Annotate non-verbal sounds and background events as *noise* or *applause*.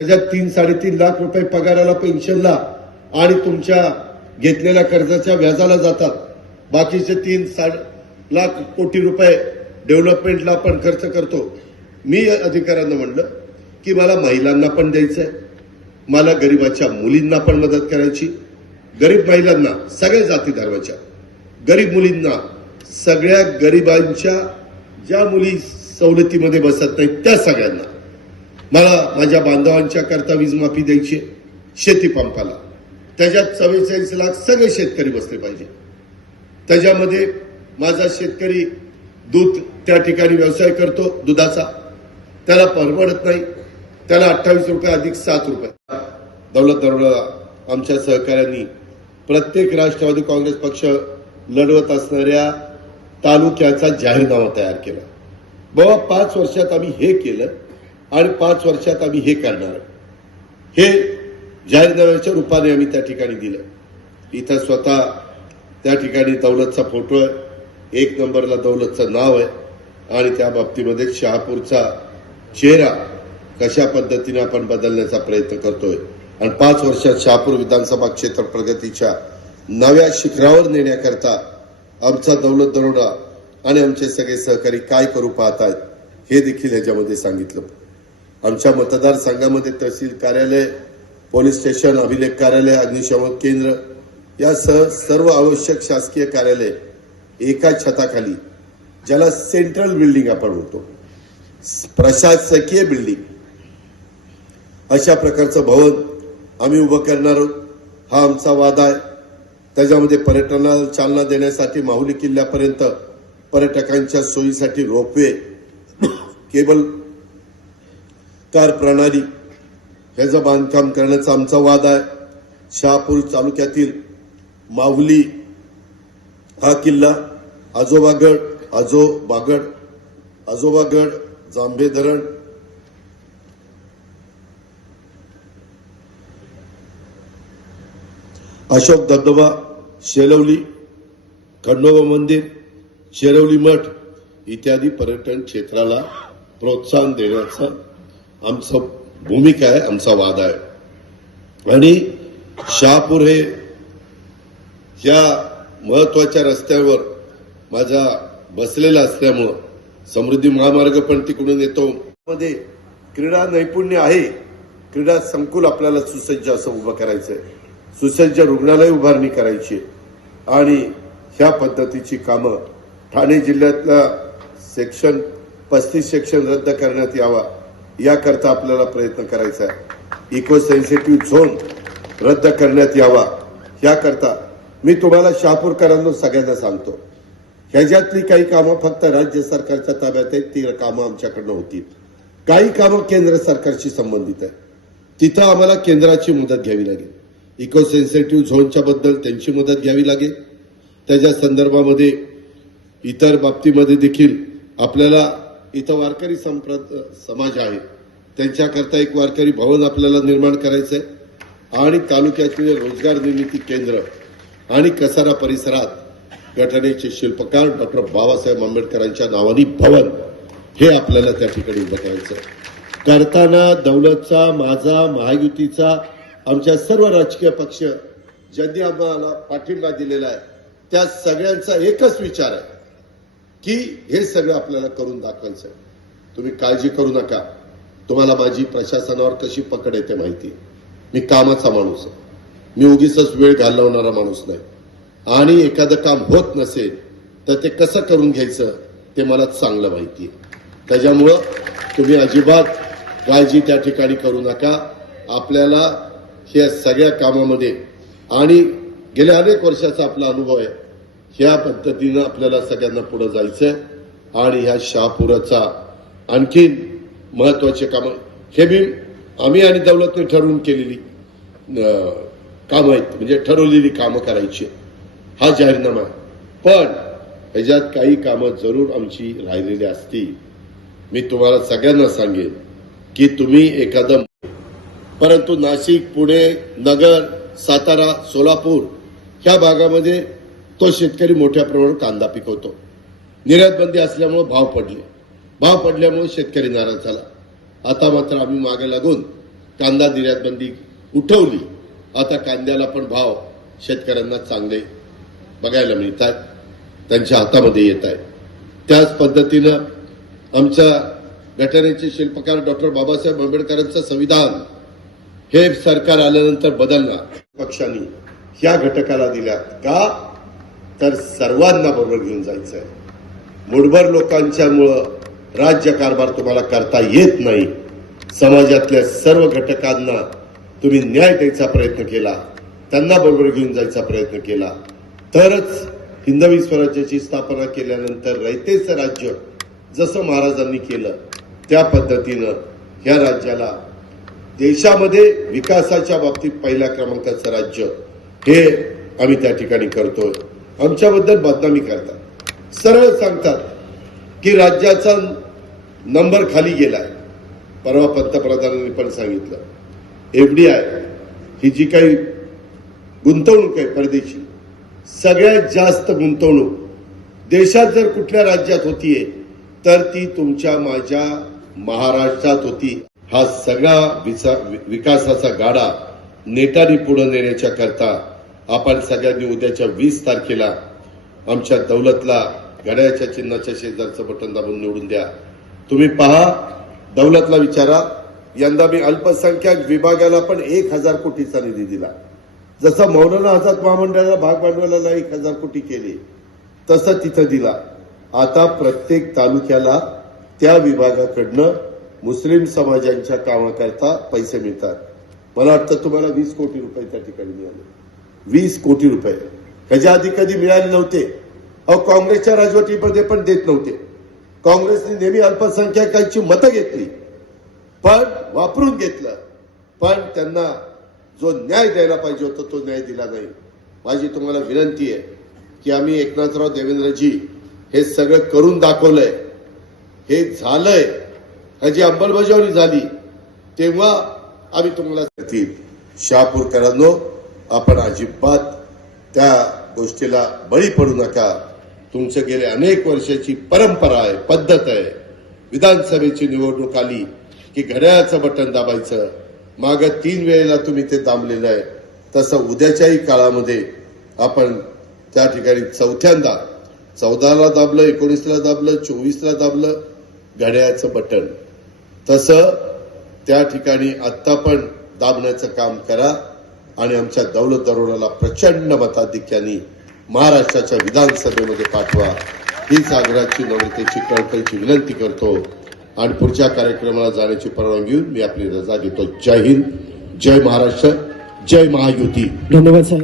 त्याच्यात तीन साडेतीन लाख रुपये पगाराला पेन्शनला आणि तुमच्या घेतलेल्या कर्जाच्या व्याजाला जातात. बाकीचे तीन साडे लाख कोटी रुपये डेव्हलपमेंटला आपण खर्च करतो. मी अधिकाऱ्यांना म्हणलं की मला महिलांना पण द्यायचंय. मला गरीबाच्या मुलींना पण मदत करायची. गरीब महिलांना सगळ्या जाती धर्माच्या गरीब मुलींना सगळ्या गरिबांच्या ज्या मुली सवलतीमध्ये बसत नाहीत त्या सगळ्यांना. मला माझ्या बांधवांच्या करता वीज माफी द्यायची आहे. शेती पंपाला. त्याच्यात चव्वेचाळीस लाख सगळे शेतकरी बसले पाहिजे. त्याच्यामध्ये माझा शेतकरी दूध त्या ठिकाणी व्यवसाय करतो दुधाचा. त्याला परवडत नाही. त्याला अठ्ठावीस रुपये अधिक सात रुपये. दौलत दरोडा आमच्या सहकाऱ्यांनी प्रत्येक राष्ट्रवादी काँग्रेस पक्ष लढवत असणाऱ्या तालुक्याचा जाहीरनामा तयार केला. बाबा पाच वर्षात आम्ही हे केलं. आणि पाच वर्षात आम्ही हे करणार. हे जाहीरनाम्याच्या रूपाने आम्ही त्या ठिकाणी दिलं. इथं स्वतः त्या ठिकाणी दौलतचा फोटो आहे. एक नंबरला दौलतचं नाव आहे. आणि त्या बाबतीमध्ये शहापूरचा चेहरा कशा पद्धतीने आपण बदलण्याचा प्रयत्न करतोय. आणि पाच वर्षात शहापूर विधानसभा क्षेत्र प्रगतीच्या नव्या शिखरावर नेण्याकरता आमचा दौलत दरोडा आणि आमचे सगळे सहकारी काय करू पाहत आहेत हे देखील ह्याच्यामध्ये सांगितलं. आमच्या मतदारसंघामध्ये तहसील कार्यालय पोलीस स्टेशन अभिलेख कार्यालय अग्निशमन केंद्र यासह सर्व आवश्यक शासकीय कार्यालय एका छताखाली ज्याला सेंट्रल बिल्डिंग आपण म्हणतो. प्रशासकीय बिल्डिंग. अशा प्रकारचं भवन आम्ही उभं करणार आहोत. हा आमचा वादा आहे. त्याच्यामध्ये पर्यटनाला चालना देण्यासाठी माहुली किल्ल्यापर्यंत पर्यटकांच्या सोयीसाठी रोपवे *coughs* केबल कार प्रणाली. ह्याचं बांधकाम करण्याचा आमचा वाद आहे. शहापूर तालुक्यातील माऊली हा किल्ला आजोबागड आजोबागड आजोबागड जांभे धरण अशोक धबधबा शेलवली खंडोबा मंदिर शेरवली मठ इत्यादी पर्यटन क्षेत्राला प्रोत्साहन देण्याचं आमचं भूमिका आहे आमचा वाद आहे आणि शहापूर हे या महत्त्वाच्या रस्त्यावर माझा बसलेला असल्यामुळं समृद्धी महामार्ग पण तिकडून येतो. मध्ये क्रीडा नैपुण्य आहे. क्रीडा संकुल आपल्याला सुसज्ज असं उभं करायचंय. सुसज्ज रुग्णालय उभारणी करायची आणि ह्या पद्धतीची कामं ठाणे जिल्ह्यातला सेक्शन पस्तीस सेक्शन रद्द करण्यात यावा. याकरता आपल्याला प्रयत्न करायचा आहे. इको सेन्सिटिव्ह झोन रद्द करण्यात यावा. याकरता मी तुम्हाला शहापूरकरांना सगळ्यांना सांगतो ह्याच्यातली काही कामं फक्त राज्य सरकारच्या ताब्यात आहेत ती कामं आमच्याकडनं होतील. काही कामं केंद्र सरकारशी संबंधित आहे तिथं आम्हाला केंद्राची मदत घ्यावी लागेल. इको सेन्सिटिव्ह झोनच्या बद्दल त्यांची मदत घ्यावी लागेल. त्याच्या संदर्भामध्ये इतर बाबतीमध्ये देखील आपल्याला इथं वारकरी संप्रद समाज आहे. त्यांच्याकरता एक वारकरी भवन आपल्याला निर्माण करायचं आहे आणि तालुक्यातील रोजगार निर्मिती केंद्र आणि कसारा परिसरात घटनेचे शिल्पकार डॉक्टर बाबासाहेब आंबेडकरांच्या नावाने भवन हे आपल्याला त्या ठिकाणी उभं करायचं करताना दौलतचा माझा महायुतीचा आमच्या सर्व राजकीय पक्ष ज्यांनी आम्हाला पाठिंबा दिलेला आहे त्या सगळ्यांचा एकच विचार आहे. की हे सगळं आपल्याला करून दाखवायचं तुम्ही काळजी करू नका. तुम्हाला माझी प्रशासनावर कशी पकड येते माहिती? मी कामाचा माणूस आहे. मी उगीच वेळ घालवणारा माणूस नाही. आणि एखादं काम होत नसेल तर ते कसं करून घ्यायचं ते मला चांगलं माहिती आहे. त्याच्यामुळं तुम्ही अजिबात काळजी त्या ठिकाणी करू नका. आपल्याला ह्या सगळ्या कामामध्ये आणि गेल्या अनेक वर्षाचा आपला अनुभव आहे. ह्या पद्धतीनं आपल्याला सगळ्यांना पुढे जायचंय. आणि ह्या शहापुराचा आणखीन महत्त्वाचे कामं हे बी आम्ही आणि दौलतने ठरवून केलेली कामं आहेत. म्हणजे ठरवलेली कामं करायची हा जाहीरनामा आहे. पण ह्याच्यात काही कामं जरूर आमची राहिलेली असतील. मी तुम्हाला सगळ्यांना सांगेन की तुम्ही एखादं परंतु नाशिक पुणे नगर सातारा सोलापूर ह्या भागामध्ये तो शेतकरी मोठ्या प्रमाणात कांदा पिकवतो. निर्यात बंदी असल्यामुळे भाव पडले. भाव पडल्यामुळे शेतकरी नाराज झाला. आता मात्र आम्ही मागे लागून कांदा निर्यात बंदी उठवली. आता कांद्याला पण भाव शेतकऱ्यांना चांगले बघायला मिळत आहेत त्यांच्या हातामध्ये येत आहे. त्याच पद्धतीनं आमच्या घटनेचे शिल्पकार डॉक्टर बाबासाहेब आंबेडकरांचं संविधान हे सरकार आल्यानंतर बदलणार. पक्षांनी ह्या घटकाला दिल्या का? तर सर्वांना बरोबर घेऊन जायचं आहे मुठभर लोकांच्यामुळं राज्य कारभार तुम्हाला करता येत नाही. समाजातल्या सर्व घटकांना तुम्ही न्याय द्यायचा प्रयत्न केला. त्यांना बरोबर घेऊन जायचा प्रयत्न केला. तरच हिंदवी स्वराज्याची स्थापना केल्यानंतर रयतेचं राज्य जसं महाराजांनी केलं त्या पद्धतीनं ह्या राज्याला देशामध्ये विकासाच्या बाबतीत पहिल्या क्रमांकाचं राज्य हे आम्ही त्या ठिकाणी करतोय. आमच्याबद्दल बदनामी करतात. सरळ सांगतात की राज्याचा नंबर खाली गेलाय. परवा पंतप्रधानांनी पण सांगितलं. एफडीआय ही जी काही गुंतवणूक आहे परदेशी सगळ्यात जास्त गुंतवणूक देशात जर कुठल्या राज्यात होतीये तर ती तुमच्या माझ्या महाराष्ट्रात होती. हा सगळा विसा- विकासाचा गाडा नेटाने पुढे नेण्याच्या करता आपण सगळ्यांनी उद्याच्या वीस तारखेला आमच्या दौलतला घड्याच्या चिन्हाच्या शेजारचं बटन दाबून निवडून द्या. तुम्ही पहा दौलतला विचारा. यंदा मी अल्पसंख्याक विभागाला पण एक हजार कोटीचा निधी दिला. जसं मौलाना आझाद महामंडळाला भाग भांडवलाला एक हजार कोटी केले तसं तिथं दिला. आता प्रत्येक तालुक्याला त्या विभागाकडनं मुस्लिम समाजांच्या कामाकरता पैसे मिळतात. मला वाटतं तुम्हाला वीस कोटी रुपये त्या ठिकाणी मिळाले. वीस कोटी रुपये. ह्याच्या आधी कधी मिळाले नव्हते. अहो काँग्रेसच्या राजवटीमध्ये पण देत नव्हते. काँग्रेसने नेहमी अल्पसंख्याकांची मतं घेतली. पण वापरून घेतलं. पण त्यांना जो न्याय द्यायला पाहिजे होता तो न्याय दिला नाही. माझी तुम्हाला विनंती आहे की आम्ही एकनाथराव देवेंद्रजी हे सगळं करून दाखवलंय. हे झालंय. ह्याची अंमलबजावणी झाली तेव्हा आम्ही तुम्हाला शहापूरकरांनो आपण अजिबात त्या गोष्टीला बळी पडू नका. तुमचं गेले अनेक वर्षाची परंपरा आहे पद्धत आहे. विधानसभेची निवडणूक आली की घड्याळाचं बटन दाबायचं. माग तीन वेळेला तुम्ही ते दाबलेलं आहे. तसं उद्याच्याही काळामध्ये आपण त्या ठिकाणी चौथ्यांदा चौदाला दाबलं एकोणीसला दाबलं चोवीसला दाबलं घड्याळाचं बटन. तसं त्या ठिकाणी आत्ता पण दाबण्याचं काम करा. आणि आमच्या दौलत दरोडाला प्रचंड मताधिक्याने महाराष्ट्राच्या विधानसभेमध्ये पाठवा. हीच आग्रहाची नम्रतेची कळकळीची विनंती करतो. आणि पुढच्या कार्यक्रमाला जाण्याची परवानगी घेऊन मी आपली रजा देतो. जय हिंद जय महाराष्ट्र जय महायुती. धन्यवाद